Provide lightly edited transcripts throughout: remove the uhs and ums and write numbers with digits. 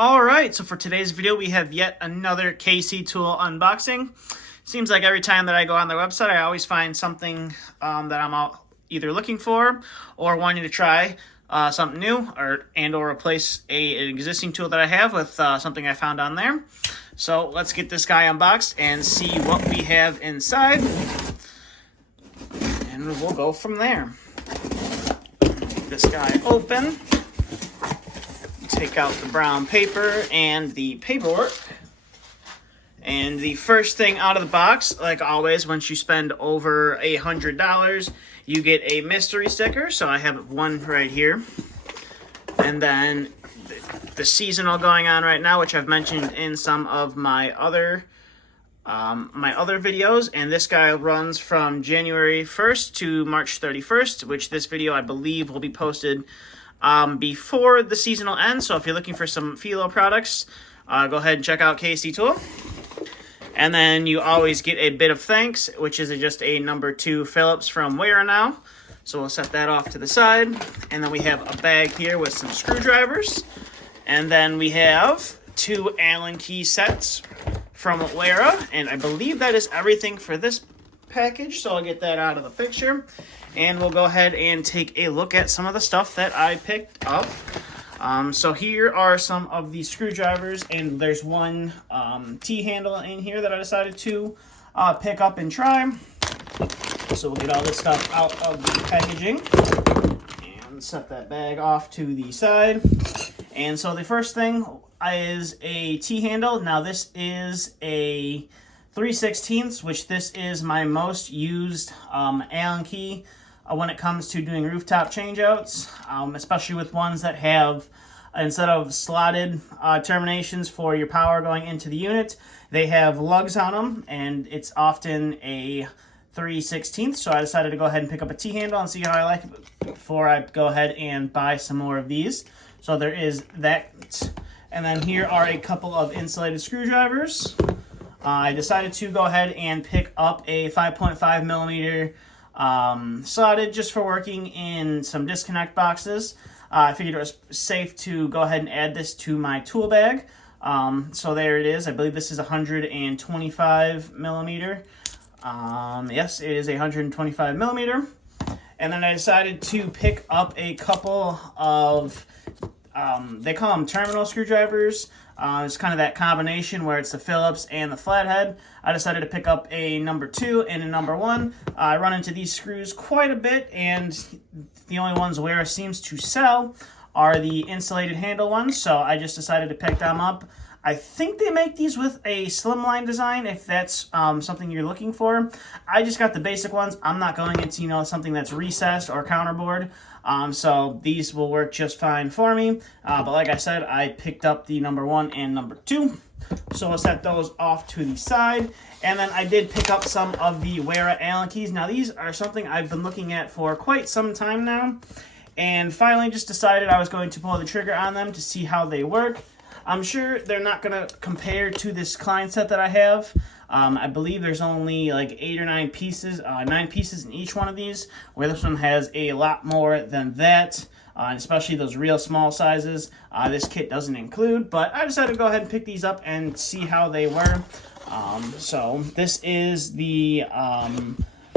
Alright, so for today's video we have yet another KC tool unboxing. Seems like every time that I go on their website I always find something that I'm either looking for or wanting to try something new or replace an existing tool that I have with something I found on there. So let's get this guy unboxed and see what we have inside, and we'll go from there. Get this guy open. Take out the brown paper and the paperwork. And the first thing out of the box, like always, once you spend over $100, you get a mystery sticker. So I have one right here. And then the seasonal going on right now, which I've mentioned in some of my other videos. And this guy runs from January 1st to March 31st, which this video I believe will be posted before the seasonal ends. So if you're looking for some Philo products, go ahead and check out KC Tool. And then you always get a bit of thanks, which is just a number 2 Phillips from Wera now. So we'll set that off to the side. And then we have a bag here with some screwdrivers. And then we have 2 Allen key sets from Wera. And I believe that is everything for this package. So I'll get that out of the picture. And we'll go ahead and take a look at some of the stuff that I picked up. So here are some of the screwdrivers, and there's one T-handle in here that I decided to pick up and try. So we'll get all this stuff out of the packaging and set that bag off to the side. And so the first thing is a T-handle. Now this is a 3/16, which this is my most used Allen key when it comes to doing rooftop changeouts, especially with ones that have, instead of slotted terminations for your power going into the unit, they have lugs on them, and it's often a 3/16. So I decided to go ahead and pick up a T-handle and see how I like it before I go ahead and buy some more of these. So there is that. And then here are a couple of insulated screwdrivers. I decided to go ahead and pick up a 5.5 millimeter slotted just for working in some disconnect boxes. I figured it was safe to go ahead and add this to my tool bag. So there it is. I believe this is 125 millimeter. Yes, it is 125 millimeter. And then I decided to pick up a couple of, they call them terminal screwdrivers. It's kind of that combination where it's the Phillips and the flathead. I decided to pick up a number 2 and a number 1. I run into these screws quite a bit, and the only ones Wera seems to sell are the insulated handle ones, so I just decided to pick them up. I think they make these with a slimline design, if that's something you're looking for. I just got the basic ones. I'm not going into, something that's recessed or counterboard. So these will work just fine for me. But like I said, I picked up the number 1 and number 2. So we'll set those off to the side. And then I did pick up some of the Wera Allen keys. Now these are something I've been looking at for quite some time now. And finally just decided I was going to pull the trigger on them to see how they work. I'm sure they're not going to compare to this client set that I have. I believe there's only like 8 or 9 pieces, 9 pieces in each one of these, where this one has a lot more than that, especially those real small sizes. This kit doesn't include, but I decided to go ahead and pick these up and see how they were. So this is the, I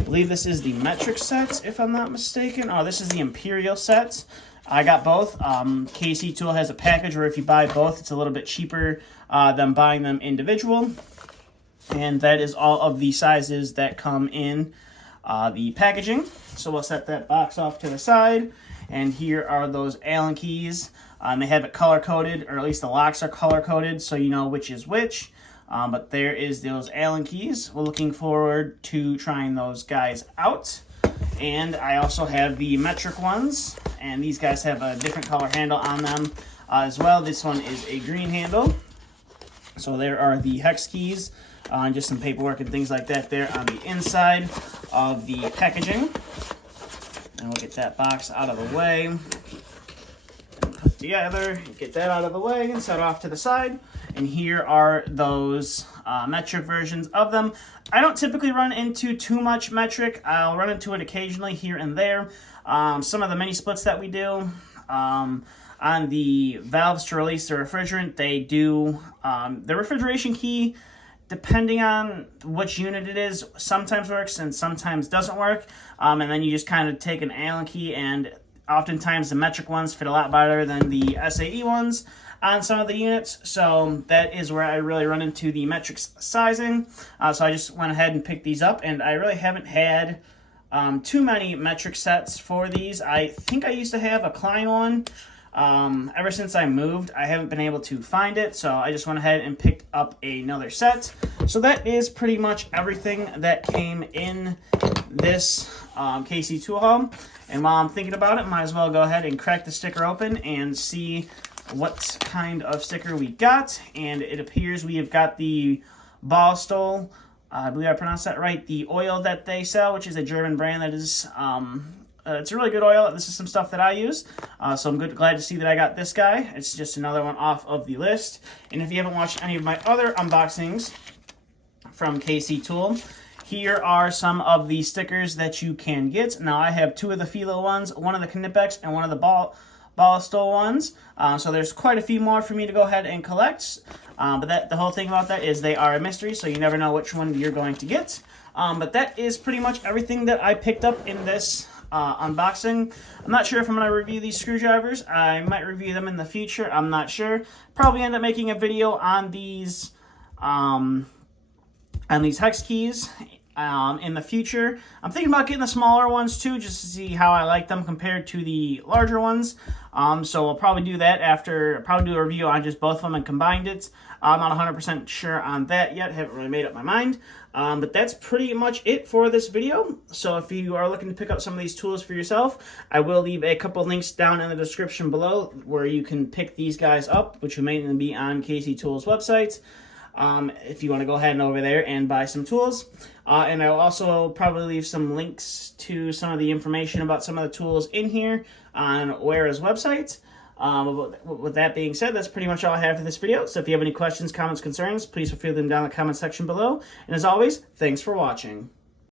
believe this is the metric set, if I'm not mistaken. Oh, this is the Imperial set. I got both. KC Tool has a package where if you buy both, it's a little bit cheaper than buying them individual. And that is all of the sizes that come in the packaging. So we'll set that box off to the side. And here are those Allen keys. They have it color-coded, or at least the locks are color-coded, so you know which is which. But there is those Allen keys. We're looking forward to trying those guys out. And I also have the metric ones, and these guys have a different color handle on them as well. This one is a green handle. So there are the hex keys, and just some paperwork and things like that there on the inside of the packaging. And we'll get that box out of the way, and put together, get that out of the way, and set off to the side. And here are those metric versions of them. I don't typically run into too much metric. I'll run into it occasionally here and there. Some of the mini splits that we do, on the valves to release the refrigerant. They do the refrigeration key, depending on which unit it is, sometimes works and sometimes doesn't work. And then you just kind of take an Allen key, and oftentimes the metric ones fit a lot better than the SAE ones on some of the units. So that is where I really run into the metric sizing. So I just went ahead and picked these up, and I really haven't had too many metric sets for these. I think I used to have a Klein one. Ever since I moved, I haven't been able to find it, so I just went ahead and picked up another set. So that is pretty much everything that came in this KC tool haul. And while I'm thinking about it, might as well go ahead and crack the sticker open and see what kind of sticker we got. And it appears we have got the Ballstol, I believe I pronounced that right, the oil that they sell, which is a German brand that is it's a really good oil. This is some stuff that I use, so I'm glad to see that I got this guy. It's just another one off of the list. And if you haven't watched any of my other unboxings from KC Tool, here are some of the stickers that you can get. Now, I have two of the Philo ones, one of the Knipex, and one of the Ballstol ones. So there's quite a few more for me to go ahead and collect. But the whole thing about that is they are a mystery, so you never know which one you're going to get. But that is pretty much everything that I picked up in this unboxing. I'm not sure if I'm going to review these screwdrivers. I might review them in the future. I'm not sure. Probably end up making a video on these hex keys in the future. I'm thinking about getting the smaller ones too, just to see how I like them compared to the larger ones. So we'll probably do that after, probably do a review on just both of them and combined it. I'm not 100% sure on that yet. Haven't really made up my mind. But that's pretty much it for this video. So if you are looking to pick up some of these tools for yourself, I will leave a couple links down in the description below where you can pick these guys up, which will mainly be on KC Tools' website. If you want to go ahead and over there and buy some tools. And I'll also probably leave some links to some of the information about some of the tools in here on Wera's website. With that being said, that's pretty much all I have for this video. So if you have any questions, comments, concerns, please feel free to leave them down in the comment section below. And as always, thanks for watching.